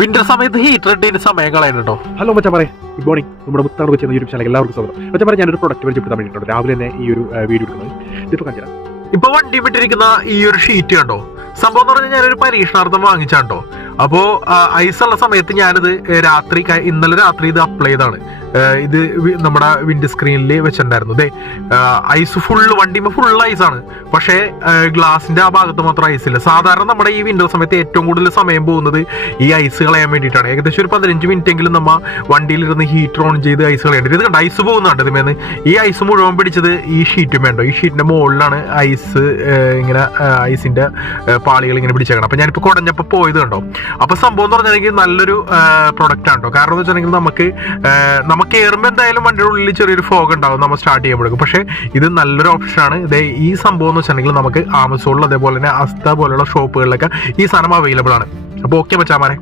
Winter സമയത്ത് heater ഇട്ടതിന് സമയം കളയുന്നുണ്ടോ? ഹലോ മച്ചാ പറയേ, ഗുഡ് മോർണിംഗ്. നമ്മുടെ മുത്താണ് വെച്ചിരുന്ന യൂട്യൂബ് ചാനൽ എല്ലാവർക്കും സ്വാഗതം. മച്ചാ പറയാം, ഞാനൊരു പ്രൊഡക്റ്റ് പരിചയപ്പെടുത്താൻ വേണ്ടിയിട്ടുണ്ട്. രാവിലെ തന്നെ ഈ ഒരു വീഡിയോ എടുക്കുന്നത് ഇതിപ്പോൾ കാണിച്ചു. ഇപ്പൊ വണ്ടി വിട്ടിരിക്കുന്ന ഈ ഒരു ഷീറ്റ് കണ്ടോ? സംഭവം എന്ന് പറഞ്ഞാൽ ഞാനൊരു പരീക്ഷണാർത്ഥം വാങ്ങിച്ചാണ്ടോ. അപ്പോ ഐസുള്ള സമയത്ത് ഞാനിത് ഇന്നലെ രാത്രി ഇത് അപ്ലൈ ചെയ്താണ്. ഇത് നമ്മുടെ വിൻഡ് സ്ക്രീനിൽ വെച്ചിട്ടുണ്ടായിരുന്നു. അതെ, ഐസ് ഫുള്ള് വണ്ടിമ ഫുൾ ഐസാണ്. പക്ഷേ ഗ്ലാസിന്റെ ആ ഭാഗത്ത് മാത്രം ഐസില്ല. സാധാരണ നമ്മുടെ ഈ വിന്റർ സമയത്ത് ഏറ്റവും കൂടുതൽ സമയം പോകുന്നത് ഈ ഐസ് കളയാൻ വേണ്ടിയിട്ടാണ്. ഏകദേശം ഒരു 15 മിനിറ്റ് എങ്കിലും നമ്മ വണ്ടിയിലിരുന്ന് ഹീറ്റർ ഓൺ ചെയ്ത് ഐസ് കളയേണ്ടത്. ഇത് കണ്ട ഐസ് പോകുന്നുണ്ട് ഇതിമേന്ന്. ഈ ഐസ് മുഴുവൻ പിടിച്ചത് ഈ ഷീറ്റും വേണ്ടോ. ഈ ഷീറ്റിന്റെ മുകളിലാണ് ഐസ് ഇങ്ങനെ ഐസിന്റെ പാളികൾ ഇങ്ങനെ പിടിച്ചേക്കണം. അപ്പൊ ഞാനിപ്പോ കുടഞ്ഞപ്പോ പോയത് കണ്ടോ. അപ്പൊ സംഭവം എന്ന് പറഞ്ഞിട്ടുണ്ടെങ്കിൽ നല്ലൊരു പ്രൊഡക്റ്റ് ആണ് കേട്ടോ. കാരണം എന്ന് വെച്ചിട്ടുണ്ടെങ്കിൽ നമുക്ക് കയറുമ്പോൾ എന്തായാലും വണ്ടിയുടെ ഉള്ളിൽ ചെറിയൊരു ഫോഗ് ഉണ്ടാവും നമ്മൾ സ്റ്റാർട്ട് ചെയ്യുമ്പോഴേക്കും. പക്ഷേ ഇത് നല്ലൊരു ഓപ്ഷനാണ്. ഇതേ ഈ സംഭവം എന്ന് വെച്ചിട്ടുണ്ടെങ്കിൽ നമുക്ക് ആമസോണിൽ അതേപോലെ തന്നെ അസ്ത പോലുള്ള ഷോപ്പുകളിലൊക്കെ ഈ സാധനം അവൈലബിൾ ആണ്. അപ്പോൾ ഓക്കെ മച്ചാമാരെ.